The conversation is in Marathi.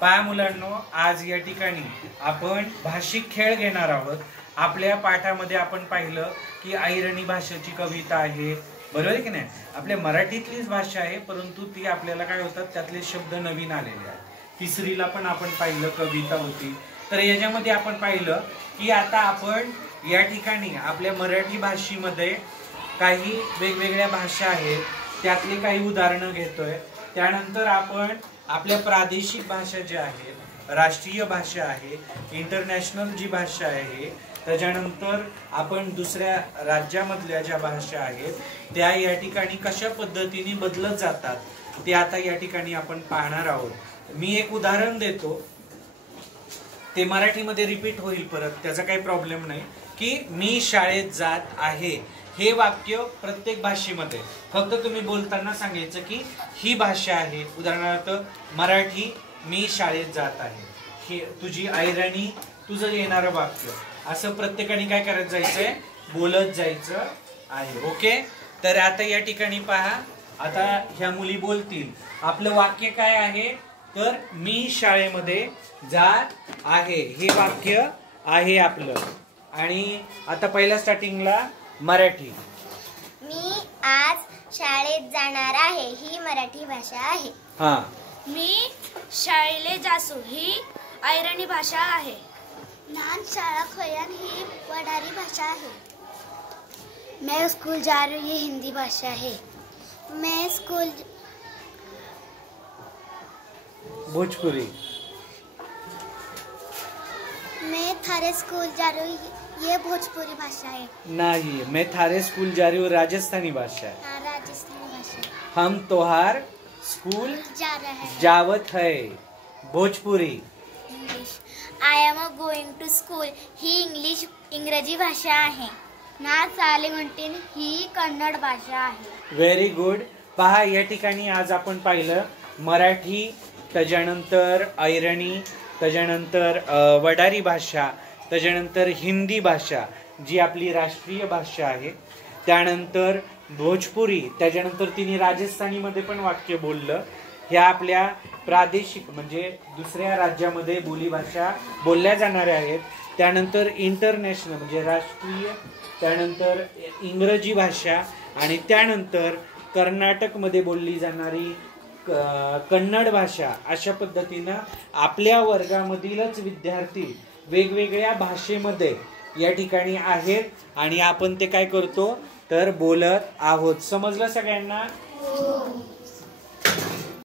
पहा मुलांनो, आज या ठिकाणी आपण भाषिक खेळ घेणार आहोत। आपल्या पाठामध्ये आपण पाहिलं की ऐरणी भाषेची कविता आहे, बरोबर आहे की नाही। आपल्या मराठीतलीच भाषा आहे, परंतु ती आपल्याला काय होतात त्यातले शब्द नवीन आलेले आहेत। तिसरीला पण आपण पाहिलं कविता होती। तर याच्यामध्ये आपण पाहिलं की आता आपण या ठिकाणी आपल्या मराठी भाषेमध्ये काही वेगवेगळ्या भाषा आहेत, त्यातली काही उदाहरणं घेतोय। त्यानंतर आपण आपल्या प्रादेशिक भाषा ज्या आहेत, राष्ट्रीय भाषा आहे, इंटरनॅशनल जी भाषा आहे, त्याच्यानंतर आपण दुसऱ्या राज्यामधल्या ज्या भाषा आहेत त्या या ठिकाणी कशा पद्धतीने बदलत जातात ते आता या ठिकाणी आपण पाहणार आहोत। मी एक उदाहरण देतो, ते मराठीमध्ये रिपीट होईल परत, त्याचा काही प्रॉब्लेम नाही। की मी शाळेत जात आहे हे वाक्य प्रत्येक भाषेमध्ये फक्त तुम्ही बोलताना सांगायचं की ही भाषा आहे। उदाहरणार्थ मराठी, मी शाळेत जात आहे, हे तुझी ऐरणी, तुझं येणारं वाक्य, असं प्रत्येकाने काय करत जायचंय, बोलत जायचं आहे। ओके, तर आता या ठिकाणी पहा, आता ह्या मुली बोलतील। आपलं वाक्य काय आहे, तर मी शाळेमध्ये जात आहे हे वाक्य आहे आपलं। आणि आता पहिल्या स्टार्टिंगला मराठी, मी आज शाळेत जाणार आहे ही मराठी भाषा आहे। हाँ, मी शाळेले जासू ही ऐरणी भाषा आहे। नान शाळा खोयान ही वडारी भाषा है। मैं स्कूल जा रही हूँ ये हिंदी भाषा है। मैं स्कूल भोजपुरी, मैं थारे स्कूल जा रही हूँ ये भोजपुरी भाषा है। नहीं, मैं थारे स्कूल जा रही हूँ राजस्थानी भाषा है। हाँ, राजस्थानी भाषा। हम तोहार स्कूल जा रहे हैं जावत है Bhojpuri. English, I am going to school ही इंग्रजी भाषा आहे। ना चाले म्हणते ही कन्नड भाषा आहे। Very good. पहा, या ठिकाणी आज आपण पाहिलं मराठी, त्याच्यानंतर ऐरणी, त्याच्यानंतर वडारी भाषा, त्याच्यानंतर हिंदी भाषा जी आपली राष्ट्रीय भाषा आहे, त्यानंतर भोजपुरी, त्याच्यानंतर तिने राजस्थानीमध्ये पण वाक्य बोललं। ह्या आपल्या प्रादेशिक म्हणजे दुसऱ्या राज्यामध्ये बोलीभाषा बोलल्या जाणाऱ्या आहेत। त्यानंतर इंटरनॅशनल म्हणजे राष्ट्रीय, त्यानंतर इंग्रजी भाषा, आणि त्यानंतर कर्नाटकमध्ये बोलली जाणारी कन्नड भाषा। अशा पद्धतीनं आपल्या वर्गामधीलच विद्यार्थी वेगवेगळ्या भाषेमध्ये या ठिकाणी आहेत आणि आपण ते काय करतो तर बोलत आहोत। समजलं सगळ्यांना?